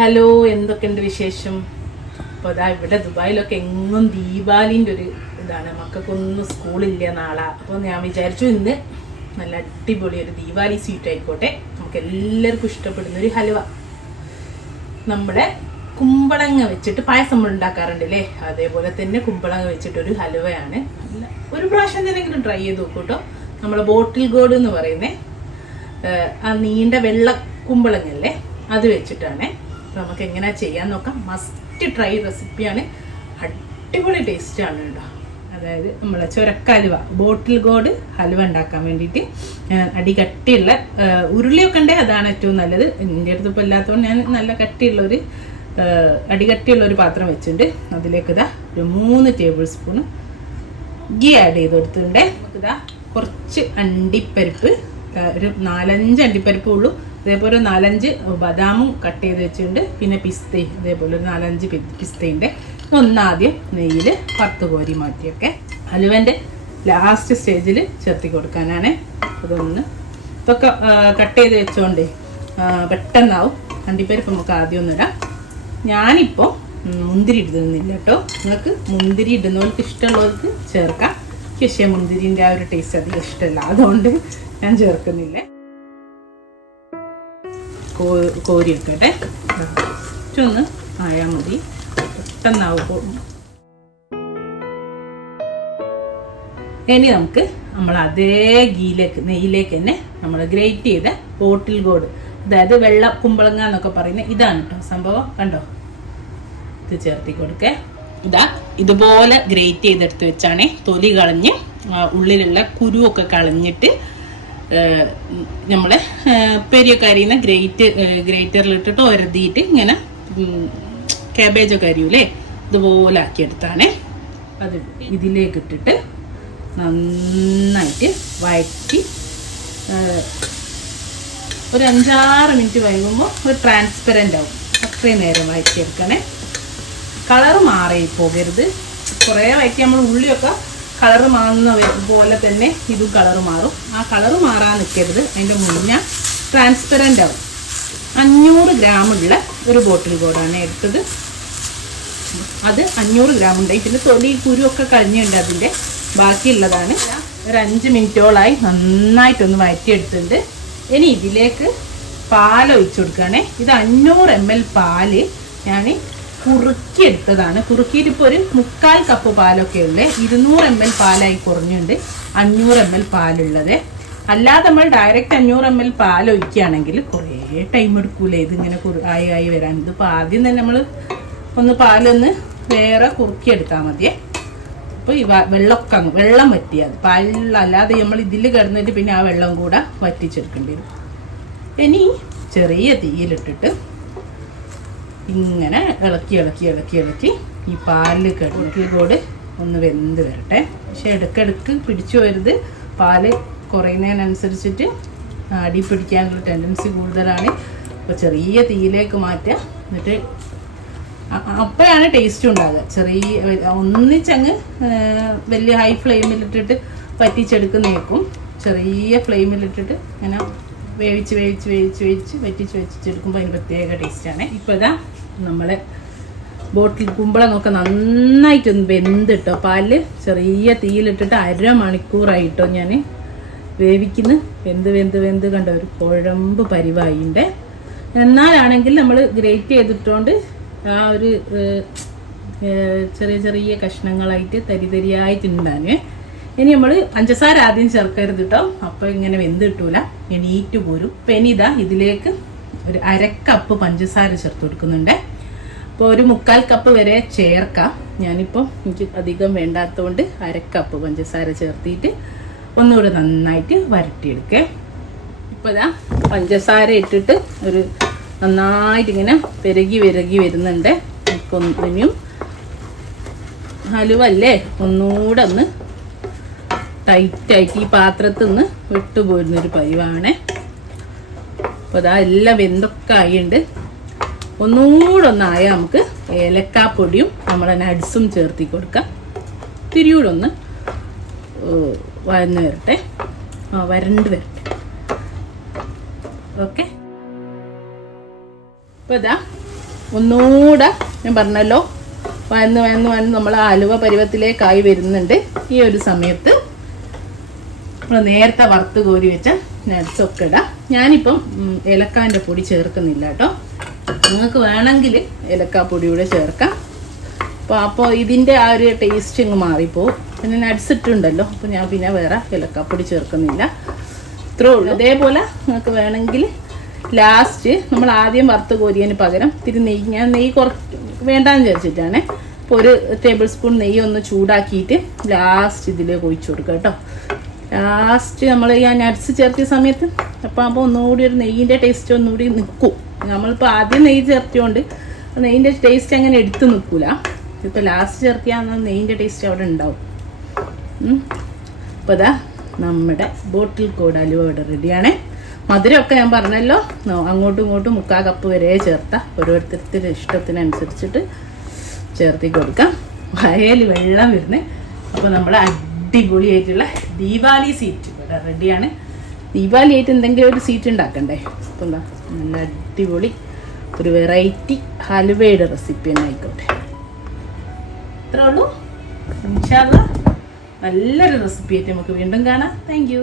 Hello, എന്തൊക്കെയുണ്ട് വിശേഷം? അപ്പോൾ അതാ ഇവിടെ ദുബായിലൊക്കെ എങ്ങും ദീപാവലിൻ്റെ ഒരു ഇതാണ്. മക്കൾക്കൊന്നും സ്കൂളില്ല നാളെ. അപ്പോൾ ഞാൻ വിചാരിച്ചു ഇന്ന് നല്ല അടിപൊളി ഒരു ദീപാവലി സ്വീറ്റ് ആയിക്കോട്ടെ. നമുക്ക് എല്ലാവർക്കും ഇഷ്ടപ്പെടുന്നൊരു ഹൽവ. നമ്മുടെ കുമ്പളങ്ങ വെച്ചിട്ട് പായസം ഉണ്ടാക്കാറുണ്ടല്ലേ, അതേപോലെ തന്നെ കുമ്പളങ്ങ വെച്ചിട്ടൊരു ഹൽവയാണ്. നല്ല ഒരു പ്രാവശ്യം എന്തെങ്കിലും ട്രൈ ചെയ്ത് നോക്കൂ കേട്ടോ. നമ്മളെ ബോട്ടിൽ ഗോഡ് എന്ന് പറയുന്നത് ആ നീണ്ട വെള്ള കുമ്പളങ്ങല്ലേ, അത് വെച്ചിട്ടാണ്. അപ്പോൾ നമുക്ക് എങ്ങനെയാ ചെയ്യാൻ നോക്കാം. മസ്റ്റ് ട്രൈ റെസിപ്പിയാണ്, അടിപൊളി ടേസ്റ്റാണ് കേട്ടോ. അതായത് നമ്മളെ ചുരക്കലുവ ബോട്ടിൽ ഗോഡ് ഹൽവ ഉണ്ടാക്കാൻ വേണ്ടിയിട്ട് അടികട്ടിയുള്ള ഉരുളിയൊക്കെ ഉണ്ടെങ്കിൽ അതാണ് ഏറ്റവും നല്ലത്. എൻ്റെ അടുത്ത് ഇപ്പോൾ ഇല്ലാത്തതുകൊണ്ട് ഞാൻ നല്ല കട്ടിയുള്ളൊരു അടികട്ടിയുള്ളൊരു പാത്രം വെച്ചിട്ടുണ്ട്. അതിലേക്ക് ഇതാ ഒരു 3 ടേബിൾ സ്പൂൺ ഗീ ആഡ് ചെയ്ത് കൊടുത്തിട്ടുണ്ട്. നമുക്കിതാ കുറച്ച് അണ്ടിപ്പരിപ്പ്, ഒരു 4-5 അണ്ടിപ്പരിപ്പേ ഉള്ളൂ. അതേപോലെ 4-5 ബദാമും കട്ട് ചെയ്ത് വെച്ചിട്ടുണ്ട്. പിന്നെ പിസ്തയും അതേപോലെ ഒരു 4-5 പിസ്തയുണ്ട്. ഒന്നാദ്യം നെയ്യിൽ വറുത്ത് കോരി മാറ്റിയൊക്കെ ഹലുവൻ്റെ ലാസ്റ്റ് സ്റ്റേജിൽ ചേർത്തി കൊടുക്കാനാണ്. അതൊന്ന് ഇതൊക്കെ കട്ട് ചെയ്ത് വെച്ചോണ്ടേ പെട്ടെന്നാവും. അണ്ടിപ്പരിപ്പ് നമുക്ക് ആദ്യം ഒന്നിടാം. ഞാനിപ്പോൾ മുന്തിരി ഇടുന്നില്ല കേട്ടോ. നിങ്ങൾക്ക് മുന്തിരി ഇടുന്നവർക്ക് ഇഷ്ടമുള്ളവർക്ക് ചേർക്കാം. പക്ഷേ മുന്തിരിൻ്റെ ആ ഒരു ടേസ്റ്റ് അധികം ഇഷ്ടമല്ല, അതുകൊണ്ട് ഞാൻ ചേർക്കുന്നില്ല. കോരി വെക്കട്ടെ, ഒന്ന് ആയാൽ മതി, പെട്ടെന്നാവും. ഇനി നമുക്ക് നമ്മൾ അതേ നെയ്യിലേക്ക് തന്നെ നമ്മൾ ഗ്രേറ്റ് ചെയ്ത ബോട്ടിൽ ഗോഡ്, അതായത് വെള്ള കുമ്പളങ്ങ എന്നൊക്കെ പറയുന്നത് ഇതാണ് കേട്ടോ സംഭവം. കണ്ടോ, ഇത് ചേർത്തി കൊടുക്കേ. ഇതാ ഇതുപോലെ ഗ്രേറ്റ് ചെയ്തെടുത്ത് വെച്ചാണ് തൊലി കളഞ്ഞ് ഉള്ളിലുള്ള കുരുവൊക്കെ കളഞ്ഞിട്ട് നമ്മൾ പെരിയൊക്കെ അരിയുന്ന ഗ്രേറ്ററിലിട്ടിട്ട് ഒരതിയിട്ട് ഇങ്ങനെ കാബേജൊക്കെ അരിയൂലേ, ഇതുപോലെ ആക്കിയെടുത്താണ്. അത് ഇതിലേക്ക് ഇട്ടിട്ട് നന്നായിട്ട് വഴറ്റി ഒരു 5-6 മിനിറ്റ് വഴങ്ങുമ്പോൾ ഒരു ട്രാൻസ്പെറൻ്റ് ആവും. അത്രയും നേരം വഴറ്റിയെടുക്കണേ. കളർ മാറി പോകരുത്. കുറേ വഴറ്റി നമ്മൾ ഉള്ളിയൊക്കെ കളർ മാറുന്ന പോലെ തന്നെ ഇതും കളർ മാറും. ആ കളർ മാറാൻ നിൽക്കരുത്, അതിൻ്റെ മുന്നേ ട്രാൻസ്പെറൻ്റ് ആവും. 500 ഗ്രാമുള്ള ഒരു ബോട്ടിൽ ഗോഡാണ് എടുത്തത്. അത് 500 ഗ്രാം ഉണ്ടായി. പിന്നെ തൊലി കുരുവൊക്കെ കളഞ്ഞുണ്ട്, അതിൻ്റെ ബാക്കിയുള്ളതാണ്. ഒരു 5 മിനിറ്റോളായി നന്നായിട്ടൊന്ന് വഴറ്റിയെടുത്തിട്ടുണ്ട്. ഇനി ഇതിലേക്ക് പാൽ ഒഴിച്ചു കൊടുക്കുകയാണേ. ഇത് 500 ml പാല് ഞാൻ കുറുക്കിയെടുത്തതാണ്. കുറുക്കിയിട്ട് ഇപ്പോൾ ഒരു 3/4 കപ്പ് പാലൊക്കെ ഉള്ളേ. 200 ml പാലായി കുറഞ്ഞുണ്ട് 500 ml പാലുള്ളത്. അല്ലാതെ നമ്മൾ ഡയറക്റ്റ് 500 ml പാൽ ഒഴിക്കുകയാണെങ്കിൽ കുറേ ടൈം എടുക്കൂലേ ഇതിങ്ങനെ ആയി വരാൻ. ഇതിപ്പോൾ ആദ്യം തന്നെ നമ്മൾ ഒന്ന് പാലൊന്ന് വേറെ കുറുക്കിയെടുത്താൽ മതിയേ. അപ്പോൾ ഈ വെള്ളം വറ്റിയത് പാലിലല്ലാതെ നമ്മൾ ഇതിൽ കിടന്നിട്ട് പിന്നെ ആ വെള്ളം കൂടെ വറ്റിച്ചെടുക്കേണ്ടി വരും. ഇനി ചെറിയ തീയിലിട്ടിട്ട് ഇങ്ങനെ ഇളക്കി ഈ പാലിൽ കൂടെ ഒന്ന് വെന്ത് വരട്ടെ. പക്ഷെ ഇടയ്ക്കിടയ്ക്ക് പിടിച്ചു വരുത്. പാല് കുറയുന്നതിനനുസരിച്ചിട്ട് അടി പിടിക്കാനുള്ള ടെൻഡൻസി കൂടുതലാണ്. അപ്പോൾ ചെറിയ തീയിലേക്ക് മാറ്റുക. എന്നിട്ട് അപ്പോഴാണ് ടേസ്റ്റ് ഉണ്ടാകുക. ഒന്നിച്ചങ്ങ് വലിയ ഹൈ ഫ്ലെയിമിലിട്ടിട്ട് വറ്റിച്ചെടുക്കുന്നേക്കും ചെറിയ ഫ്ലെയിമിലിട്ടിട്ട് ഇങ്ങനെ വേവിച്ച് വറ്റിച്ചെടുക്കുമ്പോൾ അതിന് പ്രത്യേക ടേസ്റ്റാണ്. ഇപ്പോൾ ഇതാ നമ്മളെ ബോട്ടിൽ കുമ്പളങ്ങൊക്കെ നന്നായിട്ടൊന്ന് വെന്തിട്ടോ. പാലിൽ ചെറിയ തീയിലിട്ടിട്ട് 1/2 മണിക്കൂറായിട്ടോ ഞാൻ വേവിക്കുന്നു. വെന്ത് കണ്ട ഒരു കുഴമ്പ് പരിവായിൻ്റെ. എന്നാലാണെങ്കിൽ നമ്മൾ ഗ്രേറ്റ് ചെയ്തിട്ടോണ്ട് ആ ഒരു ചെറിയ കഷ്ണങ്ങളായിട്ട് തരിയായിട്ടുണ്ടാന്. ഇനി നമ്മൾ പഞ്ചസാര ആദ്യം ചേർക്കരുത് കേട്ടോ, അപ്പോൾ ഇങ്ങനെ വെന്ത് കിട്ടൂല, എണീറ്റ് പോരും. ഇപ്പം ഇനി ഇതാ ഇതിലേക്ക് ഒരു 1/2 കപ്പ് പഞ്ചസാര ചേർത്ത് കൊടുക്കുന്നുണ്ട്. അപ്പോൾ ഒരു 3/4 കപ്പ് വരെ ചേർക്കാം. ഞാനിപ്പോൾ എനിക്ക് അധികം വേണ്ടാത്തതുകൊണ്ട് 1/2 കപ്പ് പഞ്ചസാര ചേർത്തിട്ട് ഒന്നുകൂടെ നന്നായിട്ട് വരട്ടിയെടുക്കേ. ഇപ്പോൾ ഇതാ പഞ്ചസാര ഇട്ടിട്ട് ഒരു നന്നായിട്ട് ഇങ്ങനെ പെരുകി വരുന്നുണ്ട്. ഇനിയും ഹലുവ അല്ലേ, ഒന്നുകൂടെ ഒന്ന് ടൈറ്റായിട്ട് ഈ പാത്രത്തിൽ നിന്ന് വിട്ടുപോരുന്നൊരു പരിവാണ്. അപ്പോൾ അതാ എല്ലാം വെന്തൊക്കെ ആയിട്ടുണ്ട്. ഒന്നുകൂടെ ഒന്നായാൽ നമുക്ക് ഏലക്കാപ്പൊടിയും നമ്മളെ നട്സും ചേർത്തി കൊടുക്കാം. തിരിയൂടെ ഒന്ന് വരണ്ട് വരട്ടെ. ഓക്കെ, അപ്പോൾ ഇതാ ഒന്നുകൂടെ ഞാൻ പറഞ്ഞല്ലോ വന്ന് നമ്മൾ ഹലുവ പരുവത്തിലേക്കായി വരുന്നുണ്ട്. ഈ ഒരു സമയത്ത് നമ്മൾ നേരത്തെ വറുത്ത് കോരി വെച്ച നട്ട്സൊക്കെ ഇടാം. ഞാനിപ്പം ഏലക്കാൻ്റെ പൊടി ചേർക്കുന്നില്ല കേട്ടോ. നിങ്ങൾക്ക് വേണമെങ്കിൽ ഏലക്കാപ്പൊടി കൂടെ ചേർക്കാം. അപ്പോൾ ഇതിൻ്റെ ആ ഒരു ടേസ്റ്റ് അങ്ങ് മാറിപ്പോവും. പിന്നെ നട്ട്സ് ഇട്ടുണ്ടല്ലോ, അപ്പോൾ ഞാൻ പിന്നെ വേറെ ഏലക്കാപ്പൊടി ചേർക്കുന്നില്ല. ഇത്രേ ഉള്ളൂ. അതേപോലെ നിങ്ങൾക്ക് വേണമെങ്കിൽ ലാസ്റ്റ് നമ്മൾ ആദ്യം വറുത്ത് കോരിയതിന് പകരം ഇത്തിരി നെയ്യ്, ഞാൻ നെയ്യ് കുറച്ച് വേണ്ടാന്ന് വിചാരിച്ചിട്ടാണ്. അപ്പോൾ ഒരു ടേബിൾ സ്പൂൺ നെയ്യ് ഒന്ന് ചൂടാക്കിയിട്ട് ലാസ്റ്റ് ഇതിലേക്ക് ഒഴിച്ചു കൊടുക്കുക കേട്ടോ. ലാസ്റ്റ് നമ്മൾ ഈ നട്ട്സ് ചേർത്തിയ സമയത്ത് അപ്പോൾ ഒന്നുകൂടി ഒരു നെയ്യിൻ്റെ ടേസ്റ്റ് ഒന്നുകൂടി നിൽക്കും. നമ്മളിപ്പോൾ ആദ്യം നെയ്യ് ചേർത്തിയോണ്ട് നെയ്യിൻ്റെ ടേസ്റ്റ് അങ്ങനെ എടുത്ത് നിൽക്കില്ല. ഇപ്പോൾ ലാസ്റ്റ് ചേർത്തിയാൽ നെയ്യിൻ്റെ ടേസ്റ്റ് അവിടെ ഉണ്ടാവും. അപ്പോൾ അതാ നമ്മുടെ ബോട്ടിൽ ഗോഡ് ഹലുവ ഇവിടെ റെഡിയാണേ. മധുരമൊക്കെ ഞാൻ പറഞ്ഞല്ലോ, അങ്ങോട്ടും ഇങ്ങോട്ടും 3/4 കപ്പ് വരെ ചേർത്താൽ ഓരോരുത്തരുടെ ഇഷ്ടത്തിനനുസരിച്ചിട്ട് ചേർത്തി കൊടുക്കാം. വയൽ വെള്ളം വരുന്നത്. അപ്പോൾ നമ്മൾ അടിപൊളിയായിട്ടുള്ള ദീപാവലി സ്വീറ്റ് ഇവിടെ റെഡിയാണ്. ദീപാവലി ആയിട്ട് എന്തെങ്കിലും ഒരു സ്വീറ്റ് ഉണ്ടാക്കണ്ടേ? അപ്പോൾ എന്താ നല്ല അടിപൊളി ഒരു വെറൈറ്റി ഹലുവയുടെ റെസിപ്പി തന്നെ ആയിക്കോട്ടെ. ഇത്രേ ഉള്ളൂ. ഇൻഷാ അല്ലാഹ് നല്ലൊരു റെസിപ്പി ആയിട്ട് നമുക്ക് വീണ്ടും കാണാം. Thank you.